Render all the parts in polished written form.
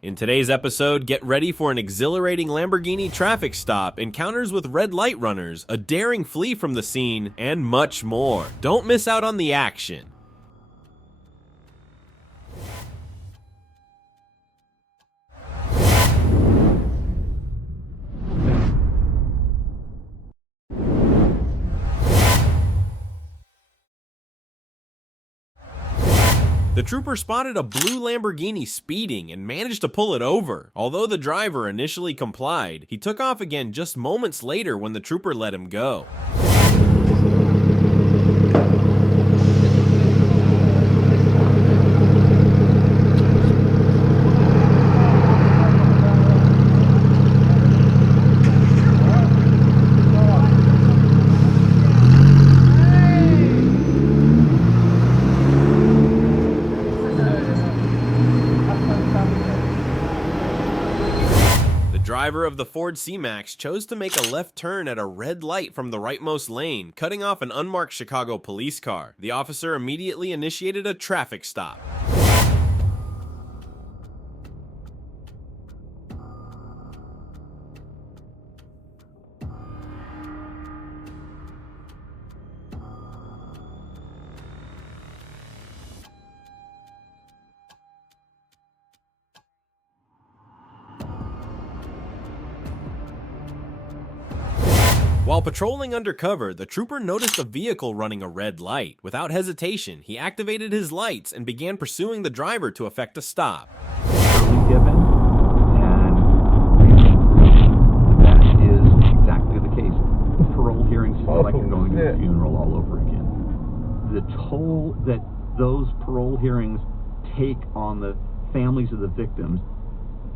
In today's episode, get ready for an exhilarating Lamborghini traffic stop, encounters with red light runners, a daring flee from the scene, and much more. Don't miss out on the action. The trooper spotted a blue Lamborghini speeding and managed to pull it over. Although the driver initially complied, he took off again just moments later when the trooper let him go. The driver of the Ford C-Max chose to make a left turn at a red light from the rightmost lane, cutting off an unmarked Chicago police car. The officer immediately initiated a traffic stop. While patrolling undercover, the trooper noticed a vehicle running a red light. Without hesitation, he activated his lights and began pursuing the driver to effect a stop. Given, and that is exactly the case. Parole hearings feel like you're going to a funeral all over again. The toll that those parole hearings take on the families of the victims,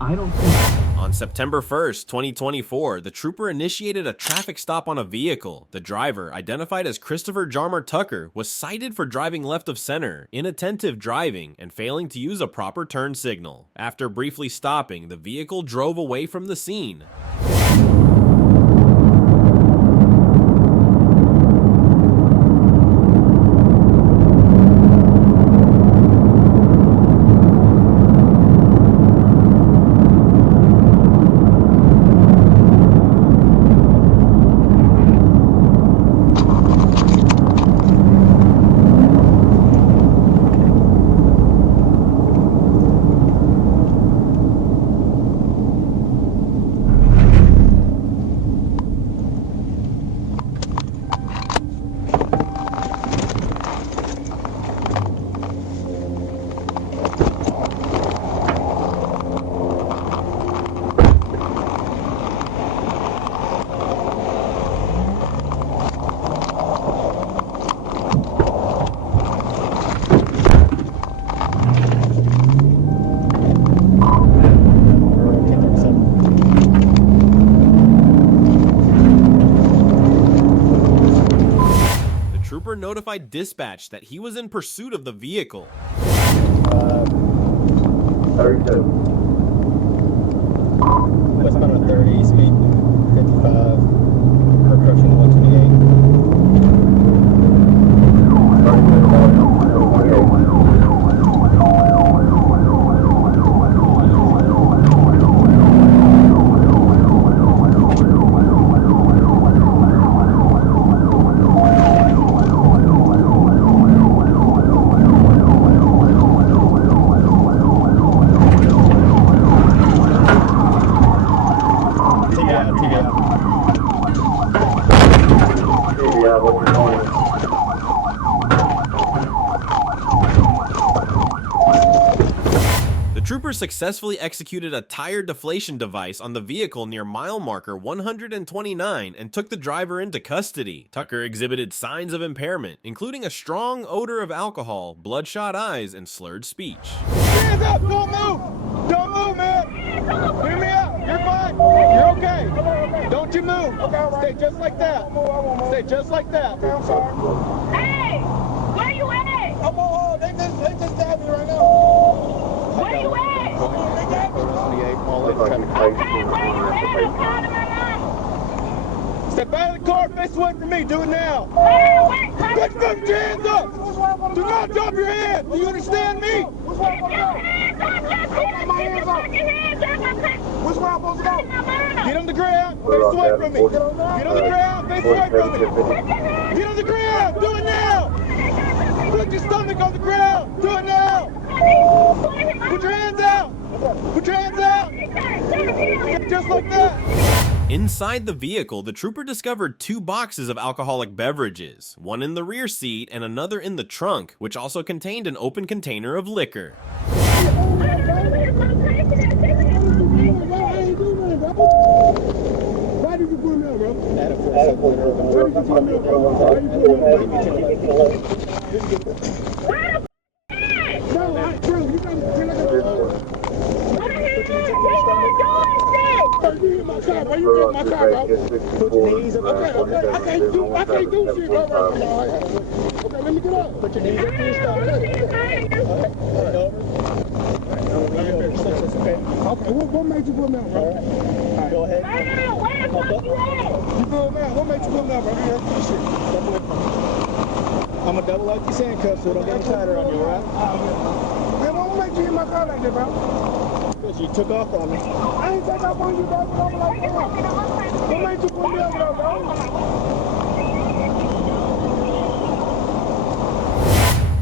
I don't think. On September 1st, 2024, the trooper initiated a traffic stop on a vehicle. The driver, identified as Christopher Jarmer Tucker, was cited for driving left of center, inattentive driving, and failing to use a proper turn signal. After briefly stopping, the vehicle drove away from the scene. Notified dispatch that he was in pursuit of the vehicle. 32. Westbound on 30, speed 55, approaching 128. The trooper successfully executed a tire deflation device on the vehicle near mile marker 129 and took the driver into custody. Tucker exhibited signs of impairment, including a strong odor of alcohol, bloodshot eyes, and slurred speech. Hands up! Don't move! Don't move, man! Hear me out! You're fine! You're okay! Don't you move! Stay just like that! Stay just like that! Hey! Where you at? I'm on! They just stabbed me right now! Where you at? They got me! 28, all in Okay, where you at? I'm calling my mom. Step out of the car, face away from me, do it now! Wait, Put your hands up! Do not drop your hands! Do you understand me? Keep your hands Which way I'm supposed to go? Get on the ground, face away from me. Get on the ground, face away from me. Get on the ground, do it now. Put your stomach on the ground, do it now. Put your hands out. Put your hands out. Just like that. Inside the vehicle, the trooper discovered 2 boxes of alcoholic beverages, one in the rear seat and another in the trunk, which also contained an open container of liquor. Why did you put me up, bro? Why you get my car, bro? Put your knees up. Okay, I can't do shit, bro. Okay, let me get up. Put your knees up to your stomach. Okay, what made you put me up, bro? Alright, go ahead. You good, man? What made you put me up, bro? Shit. I'm gonna double lock your handcuffs so it don't get any tighter on you, alright? Man, what made you in my car like that, bro? Because you took off on me. I ain't take off on you, bro. What made you put me up, bro?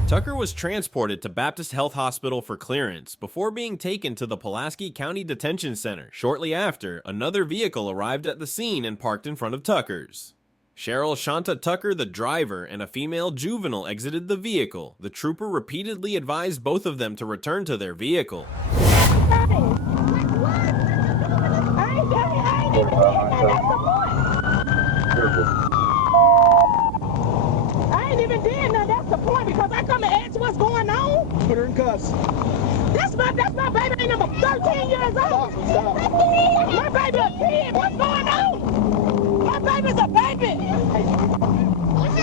Tucker was transported to Baptist Health Hospital for clearance before being taken to the Pulaski County Detention Center. Shortly after, another vehicle arrived at the scene and parked in front of Tucker's. Cheryl Shanta Tucker, the driver, and a female juvenile exited the vehicle. The trooper repeatedly advised both of them to return to their vehicle. I ain't even did nothing. That's the point, because I come and ask what's going on. Put her in cuffs. That's my baby. Ain't number 13 years old. Stop. My baby a kid. What's going on? My baby's a baby.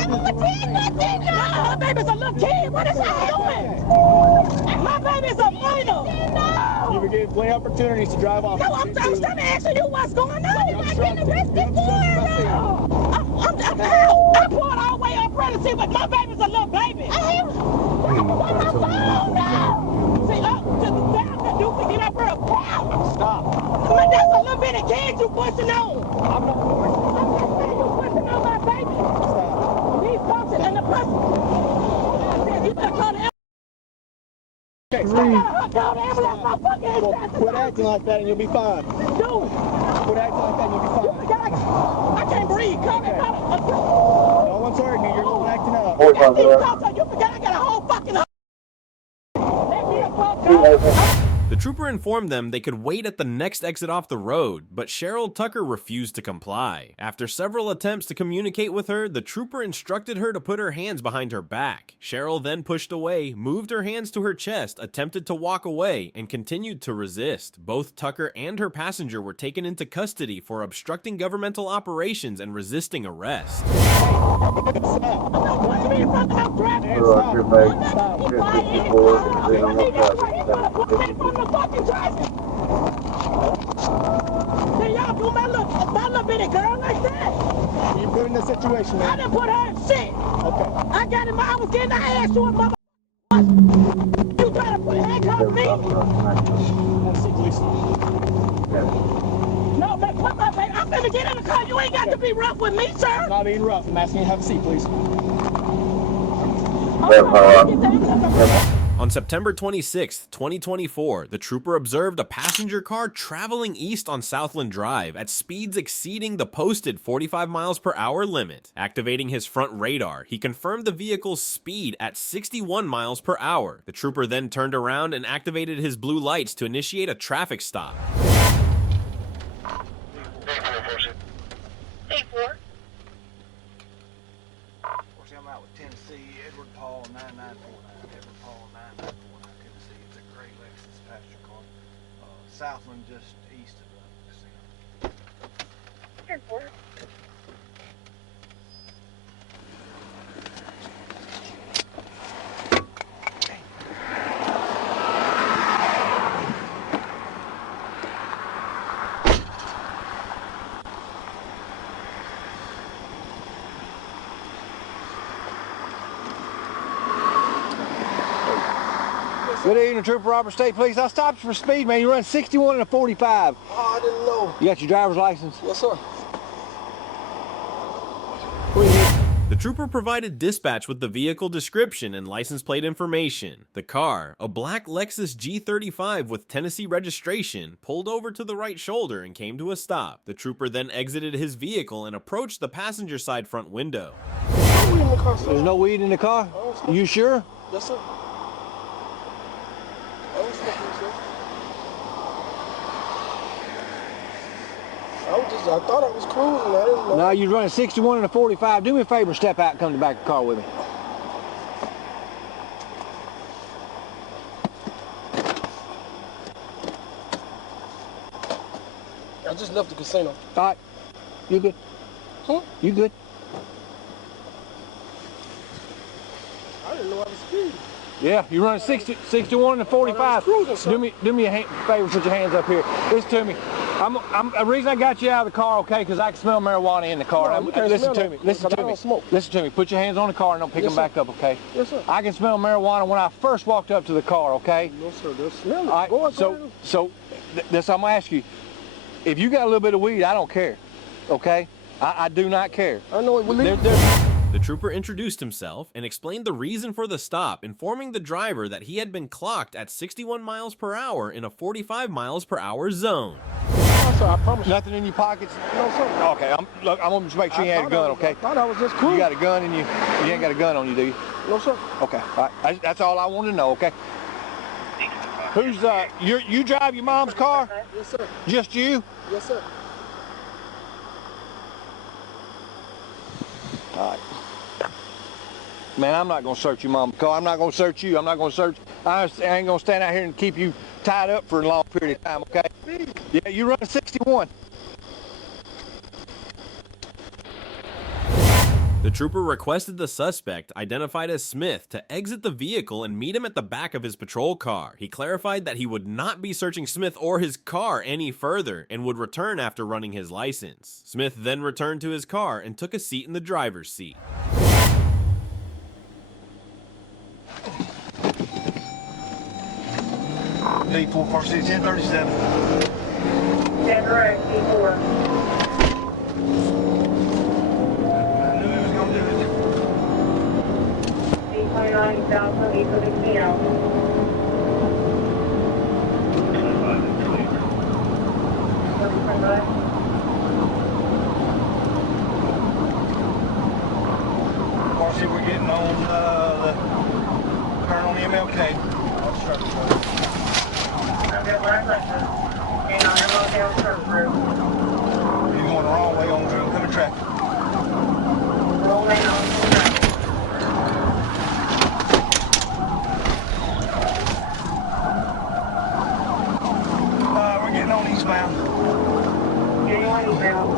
My baby's a little kid. What is he doing? My baby's a minor. You were getting plenty of opportunities to drive off. No, I'm trying to ask you what's going on. I'm getting arrested for it. I pulled all the way up front to see, but my baby's a little baby. See, look, just down the dude to get up here. Stop. But that's a little bit of kid you pushing on. I'm not forced. I'm just saying you pushing on my baby. Stop. He's pushing and the person. You better call the ambulance. Okay, Call the ambulance. My fucking well, quit acting like that and you'll be fine. Dude. Quit acting like that and you'll be fine. I can't breathe. Call the ambulance. No one's hurting you. You're the one acting up. You forgot I got a whole fucking. Let me a fuck go. The trooper informed them they could wait at the next exit off the road, but Cheryl Tucker refused to comply. After several attempts to communicate with her, the trooper instructed her to put her hands behind her back. Cheryl then pushed away, moved her hands to her chest, attempted to walk away, and continued to resist. Both Tucker and her passenger were taken into custody for obstructing governmental operations and resisting arrest. Then y'all do my little bitty girl like that. You put in the situation, I man. didn't put her in shit. Okay. I got in my, I was getting her ass to a mother. You try to put handcuff me? Let's see, please. No, man, put my baby. I'm finna get in the car. You ain't got to be rough with me, sir. I'm not being rough. I'm asking you to have a seat, please. On September 26, 2024, the trooper observed a passenger car traveling east on Southland Drive at speeds exceeding the posted 45 miles per hour limit. Activating his front radar, he confirmed the vehicle's speed at 61 miles per hour. The trooper then turned around and activated his blue lights to initiate a traffic stop. I'm out with Tennessee, Edward Paul 9949. Edward Paul 9949, Tennessee. It's a gray Lexus passenger car. Southland, just east of the casino. Good evening, Trooper Robert, State Police. I stopped you for speed, man. You run 61 and a 45. Oh, I didn't know. You got your driver's license? Yes, sir. The trooper provided dispatch with the vehicle description and license plate information. The car, a black Lexus G35 with Tennessee registration, pulled over to the right shoulder and came to a stop. The trooper then exited his vehicle and approached the passenger side front window. No weed in the car, sir. There's no weed in the car? You sure? Yes, sir. I was smoking, sir. I thought I was cruising. I didn't know. No, you're running 61 and a 45. Do me a favor and step out and come to the back of the car with me. I just left the casino. All right. You good? Huh? You good? I didn't know I was speeding. Yeah, you're running 61 and 45. Cruising, sir. Do me a favor, put your hands up here. Listen to me. The reason I got you out of the car, okay, because I can smell marijuana in the car. No, you can't Listen smell to me. that, Listen because to I me. don't smoke. Listen to me. Put your hands on the car and don't pick Yes, them sir. back up, okay? Yes, sir. I can smell marijuana when I first walked up to the car, okay? No, sir. They'll smell it. All right, Go up so that's what I'm gonna ask you. If you got a little bit of weed, I don't care, okay? I do not care. I know it will leave. The trooper introduced himself and explained the reason for the stop, informing the driver that he had been clocked at 61 miles per hour in a 45 miles per hour zone. No, sir. I promise you. Nothing in your pockets? No, sir. Okay, I'm gonna just make sure you ain't a gun, okay? I thought I was just cruising. You got a gun and you ain't got a gun on you, do you? No, sir. Okay, all right. That's all I wanted to know, okay? Who's you drive your mom's car? Yes, sir. Just you? Yes, sir. All right. Man, I'm not gonna search your mom's car. I'm not gonna search you. I'm not gonna search. I ain't gonna stand out here and keep you tied up for a long period of time, okay? Yeah, you run 61. The trooper requested the suspect, identified as Smith, to exit the vehicle and meet him at the back of his patrol car. He clarified that he would not be searching Smith or his car any further and would return after running his license. Smith then returned to his car and took a seat in the driver's seat. Lead 446, 1037. That's right, D4. I knew he was gonna do it. D29 South of East of the Casino. See, we're getting on the turn on the MLK. I've got black Lexus. And on MLK Service Road. You're going the wrong way on the oncoming traffic. Roll lane on the track. We're getting on eastbound. Getting on eastbound.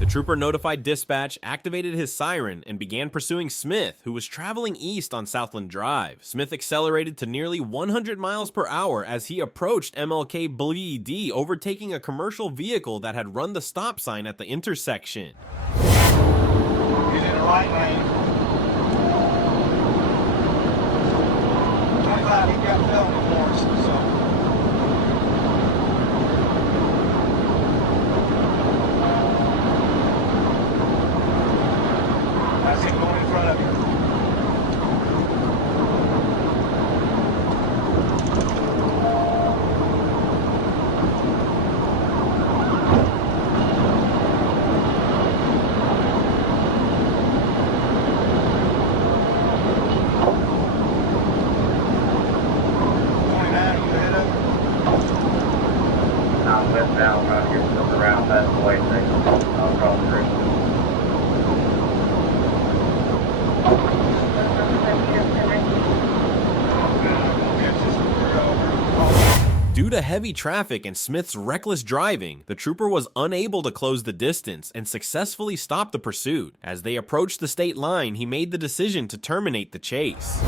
The trooper notified dispatch, activated his siren, and began pursuing Smith, who was traveling east on Southland Drive. Smith accelerated to nearly 100 miles per hour as he approached MLK BD, overtaking a commercial vehicle that had run the stop sign at the intersection. He's in the right lane. 25, he got felony warrants, so. That's him going in front of you. I'm westbound around here, still around that way thing. I'll cross the bridge. Due to heavy traffic and Smith's reckless driving, the trooper was unable to close the distance and successfully stopped the pursuit. As they approached the state line, he made the decision to terminate the chase.